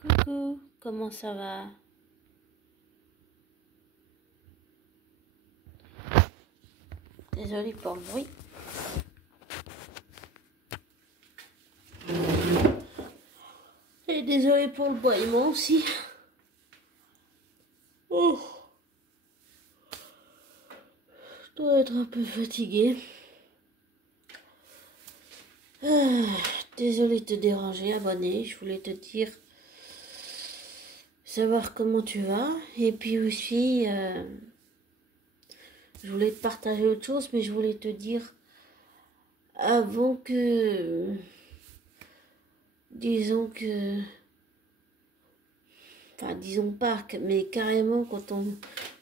Coucou, comment ça va? Désolée pour le bruit. Et désolée pour le bâillement aussi. Oh, je dois être un peu fatiguée. Désolée de te déranger, abonné. Je voulais te dire, savoir comment tu vas. Et puis aussi, je voulais te partager autre chose, mais je voulais te dire, avant que, disons que, enfin disons pas, mais carrément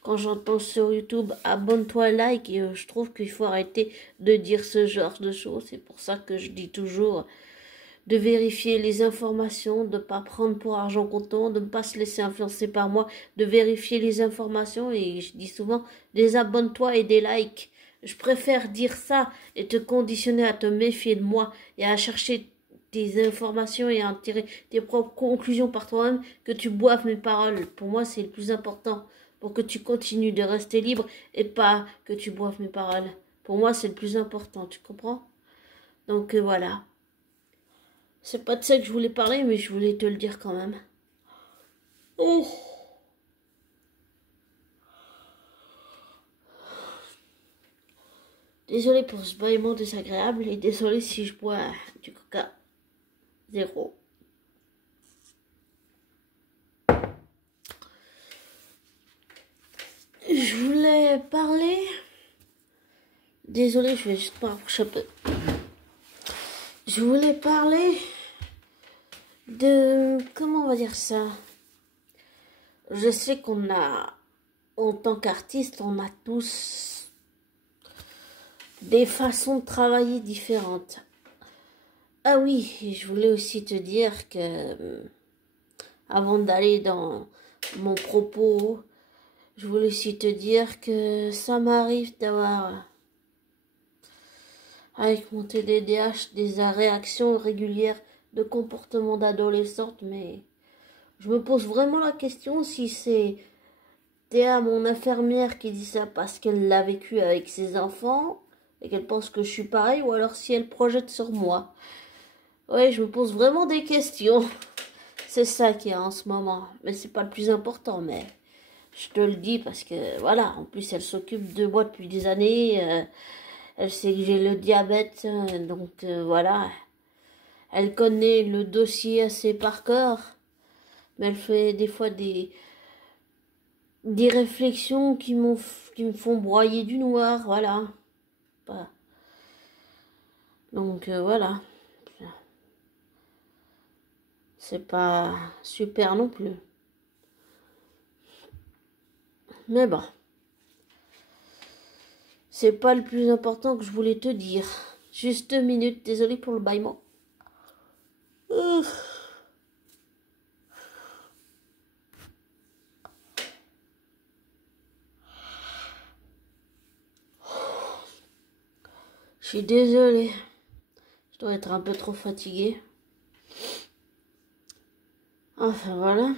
quand j'entends sur YouTube abonne-toi, like, et je trouve qu'il faut arrêter de dire ce genre de choses. C'est pour ça que je dis toujours de vérifier les informations, de ne pas prendre pour argent comptant, de ne pas se laisser influencer par moi, de vérifier les informations, et je dis souvent des abonne-toi et des likes. Je préfère dire ça et te conditionner à te méfier de moi et à chercher tes informations et à en tirer tes propres conclusions par toi-même que tu boives mes paroles. Pour moi, c'est le plus important pour que tu continues de rester libre et pas que tu boives mes paroles. Pour moi, c'est le plus important, tu comprends? Donc voilà. C'est pas de ça que je voulais parler, mais je voulais te le dire quand même. Oh. Désolé pour ce bâillement désagréable et désolé si je bois du coca zéro. Je voulais parler. Désolé, je vais juste me rapprocher un peu. Je voulais parler de... Comment on va dire ça? Je sais qu'on a... En tant qu'artiste, on a tous des façons de travailler différentes. Ah oui, je voulais aussi te dire que... Avant d'aller dans mon propos, je voulais aussi te dire que ça m'arrive d'avoir... Avec mon TDAH, des réactions régulières de comportement d'adolescente, mais je me pose vraiment la question si c'est Théa, mon infirmière, qui dit ça parce qu'elle l'a vécu avec ses enfants et qu'elle pense que je suis pareil, ou alors si elle projette sur moi. Ouais, je me pose vraiment des questions. C'est ça qu'il y a en ce moment, mais c'est pas le plus important, mais je te le dis parce que voilà, en plus elle s'occupe de moi depuis des années. Elle sait que j'ai le diabète, donc voilà. Elle connaît le dossier assez par cœur, mais elle fait des fois des réflexions qui me font broyer du noir, voilà. Voilà. Donc voilà. C'est pas super non plus. Mais bon. C'est pas le plus important que je voulais te dire. Juste 2 minutes, désolé pour le bâillement. Je suis désolée. Je dois être un peu trop fatiguée. Enfin voilà.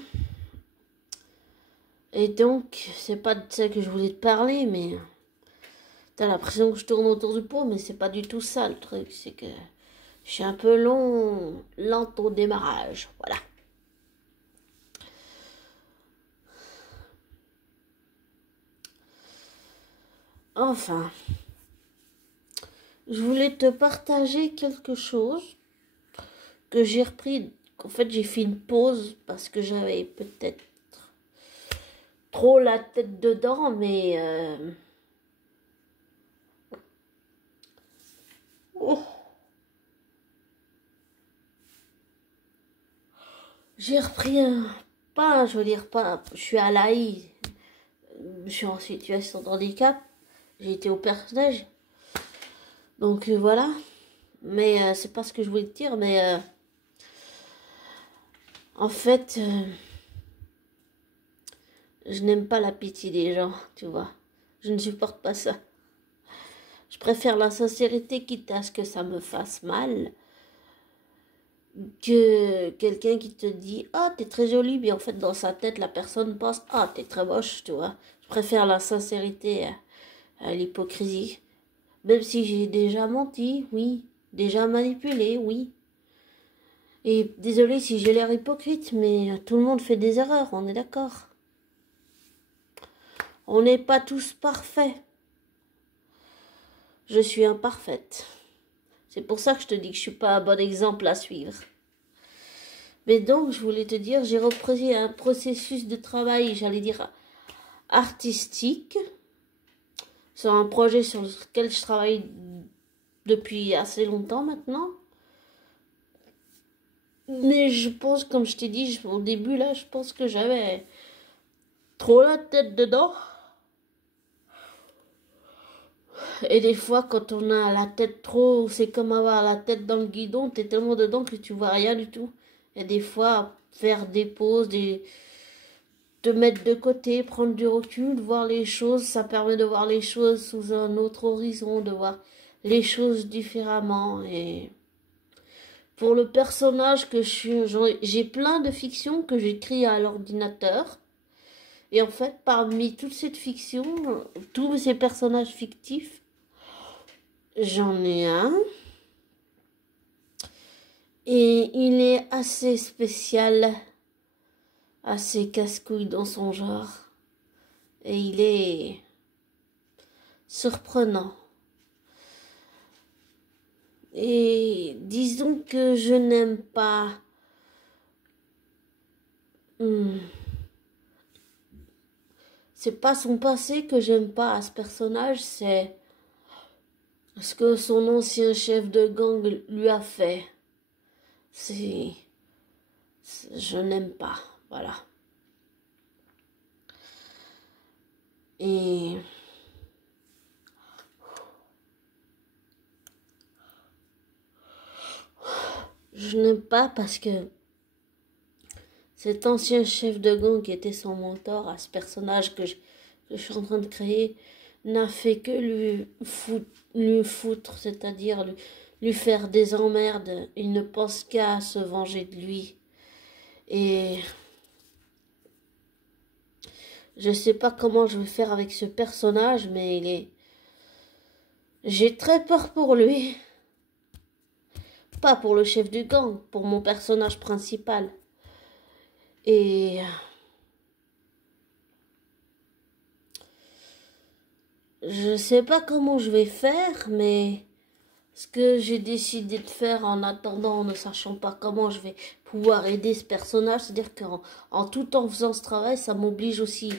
Et donc, c'est pas de ça que je voulais te parler, mais t'as l'impression que je tourne autour du pot, mais c'est pas du tout ça le truc. C'est que je suis un peu lente au démarrage. Voilà. Enfin, je voulais te partager quelque chose que j'ai repris. En fait, j'ai fait une pause parce que j'avais peut-être trop la tête dedans, mais oh. J'ai repris pas, je veux dire pas, je suis à l'AI, je suis en situation de handicap, j'ai été au personnage, donc voilà, mais c'est pas ce que je voulais te dire, mais en fait, je n'aime pas la pitié des gens, tu vois, je ne supporte pas ça. Je préfère la sincérité quitte à ce que ça me fasse mal. que quelqu'un qui te dit ah t'es très jolie, mais en fait dans sa tête la personne pense ah t'es très moche, tu vois. Je préfère la sincérité à l'hypocrisie. Même si j'ai déjà menti, oui. Déjà manipulé, oui. Et désolé si j'ai l'air hypocrite, mais tout le monde fait des erreurs, on est d'accord. On n'est pas tous parfaits. Je suis imparfaite. C'est pour ça que je te dis que je suis pas un bon exemple à suivre. Mais donc, je voulais te dire, j'ai repris un processus de travail, j'allais dire artistique, sur un projet sur lequel je travaille depuis assez longtemps maintenant. Mais je pense, comme je t'ai dit au début, là, je pense que j'avais trop la tête dedans. Et des fois, quand on a la tête trop, c'est comme avoir la tête dans le guidon, t'es tellement dedans que tu vois rien du tout. Et des fois, faire des pauses, te mettre de côté, prendre du recul, voir les choses, ça permet de voir les choses sous un autre horizon, de voir les choses différemment. Et pour le personnage que je suis, j'ai plein de fictions que j'écris à l'ordinateur. Et en fait, parmi toute cette fiction, tous ces personnages fictifs, j'en ai un. Et il est assez spécial, assez casse-couille dans son genre. Et il est surprenant. Et disons que je n'aime pas... C'est pas son passé que j'aime pas à ce personnage, c'est ce que son ancien chef de gang lui a fait. C'est... Je n'aime pas, voilà. Et... Je n'aime pas parce que cet ancien chef de gang qui était son mentor à ce personnage que je suis en train de créer n'a fait que lui foutre, c'est-à-dire lui faire des emmerdes. Il ne pense qu'à se venger de lui. Et je sais pas comment je vais faire avec ce personnage, mais j'ai très peur pour lui. Pas pour le chef du gang, pour mon personnage principal. Et je sais pas comment je vais faire, mais ce que j'ai décidé de faire en attendant, en ne sachant pas comment je vais pouvoir aider ce personnage, c'est-à-dire qu'en tout en faisant ce travail, ça m'oblige aussi,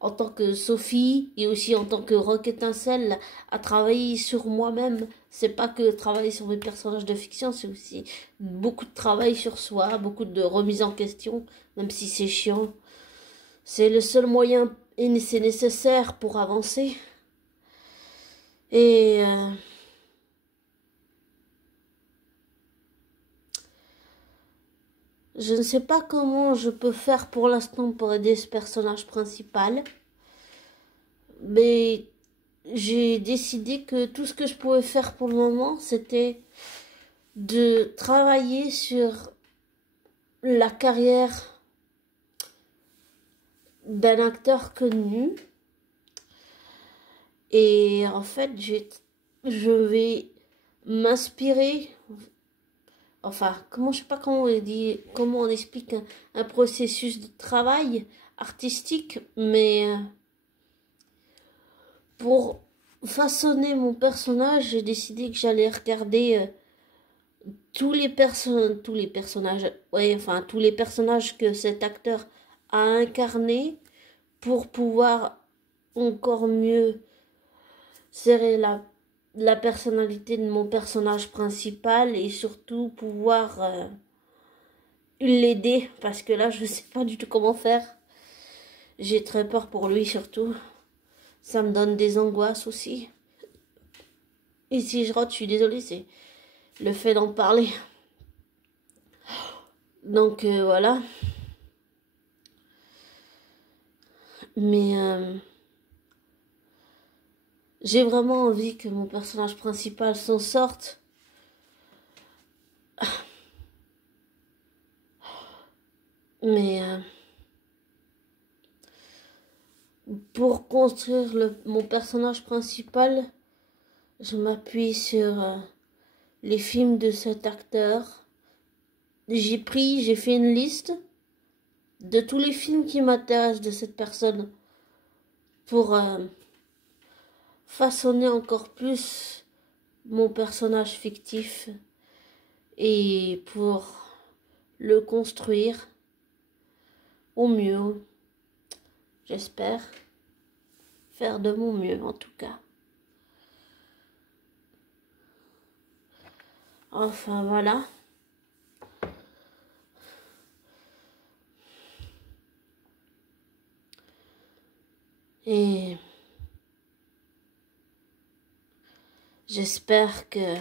en tant que Sophie et aussi en tant que Rock Étincelle, à travailler sur moi-même. C'est pas que travailler sur mes personnages de fiction, c'est aussi beaucoup de travail sur soi, beaucoup de remise en question, même si c'est chiant. C'est le seul moyen et c'est nécessaire pour avancer. Et je ne sais pas comment je peux faire pour l'instant pour aider ce personnage principal. Mais j'ai décidé que tout ce que je pouvais faire pour le moment, c'était de travailler sur la carrière d'un acteur connu. Et en fait, je vais m'inspirer. Enfin, je sais pas comment on explique un processus de travail artistique, mais pour façonner mon personnage, j'ai décidé que j'allais regarder tous les personnages, ouais, enfin tous les personnages que cet acteur a incarnés pour pouvoir encore mieux serrer la personnalité de mon personnage principal et surtout pouvoir l'aider parce que là je sais pas du tout comment faire. J'ai très peur pour lui surtout. Ça me donne des angoisses aussi. Et si je rate, je suis désolée, c'est le fait d'en parler. Donc voilà. Mais j'ai vraiment envie que mon personnage principal s'en sorte. Mais pour construire mon personnage principal, je m'appuie sur les films de cet acteur. J'ai fait une liste de tous les films qui m'intéressent de cette personne pour façonner encore plus mon personnage fictif et pour le construire au mieux, j'espère faire de mon mieux en tout cas. Enfin voilà. Et j'espère que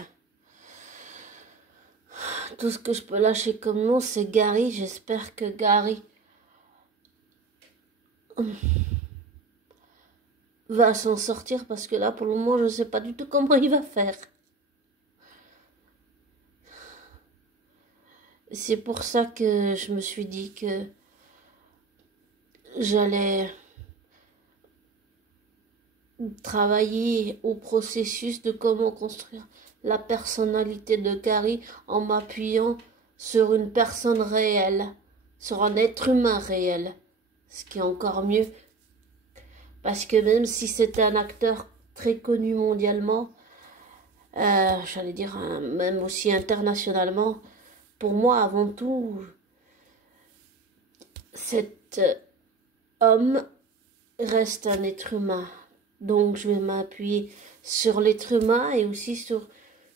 tout ce que je peux lâcher comme nom, c'est Gary. J'espère que Gary va s'en sortir parce que là, pour le moment, je ne sais pas du tout comment il va faire. C'est pour ça que je me suis dit que j'allais travailler au processus de comment construire la personnalité de Gary en m'appuyant sur une personne réelle, sur un être humain réel, ce qui est encore mieux, parce que même si c'est un acteur très connu mondialement, j'allais dire même aussi internationalement, pour moi avant tout, cet homme reste un être humain. Donc je vais m'appuyer sur l'être humain et aussi sur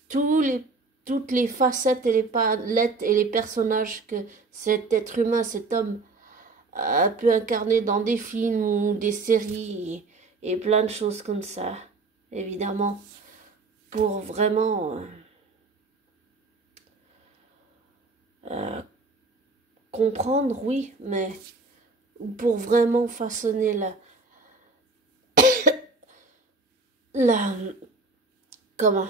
toutes les facettes et les palettes et les personnages que cet être humain, cet homme a pu incarner dans des films ou des séries et plein de choses comme ça, évidemment, pour vraiment comprendre, oui, mais pour vraiment façonner la comment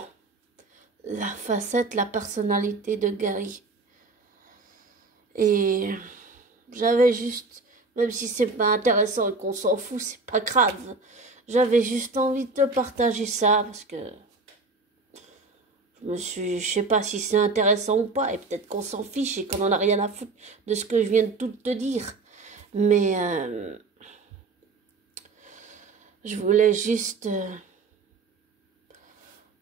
la facette, la personnalité de Gary. Et j'avais juste, même si c'est pas intéressant et qu'on s'en fout, c'est pas grave. J'avais juste envie de te partager ça parce que je sais pas si c'est intéressant ou pas et peut-être qu'on s'en fiche et qu'on en a rien à foutre de ce que je viens de tout te dire. Mais je voulais juste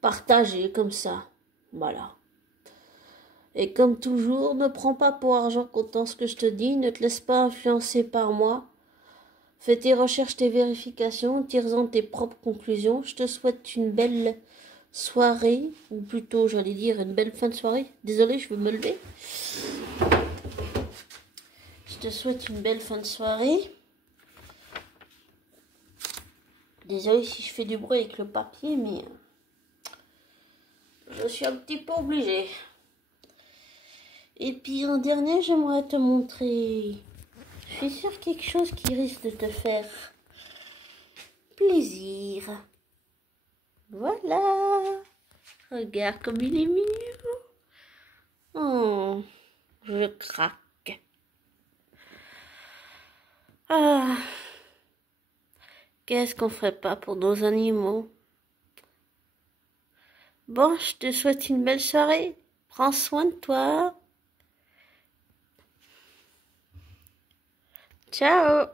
partager comme ça. Voilà. Et comme toujours, ne prends pas pour argent comptant ce que je te dis, ne te laisse pas influencer par moi. Fais tes recherches, tes vérifications, tire-en tes propres conclusions. Je te souhaite une belle soirée, ou plutôt, j'allais dire, une belle fin de soirée. Désolée, je veux me lever. Je te souhaite une belle fin de soirée. Désolée si je fais du bruit avec le papier, mais je suis un petit peu obligée. Et puis en dernier, j'aimerais te montrer, je suis sûre, quelque chose qui risque de te faire plaisir. Voilà. Regarde comme il est mignon. Oh, je craque. Ah, qu'est-ce qu'on ferait pas pour nos animaux? Bon, je te souhaite une belle soirée. Prends soin de toi. Ciao.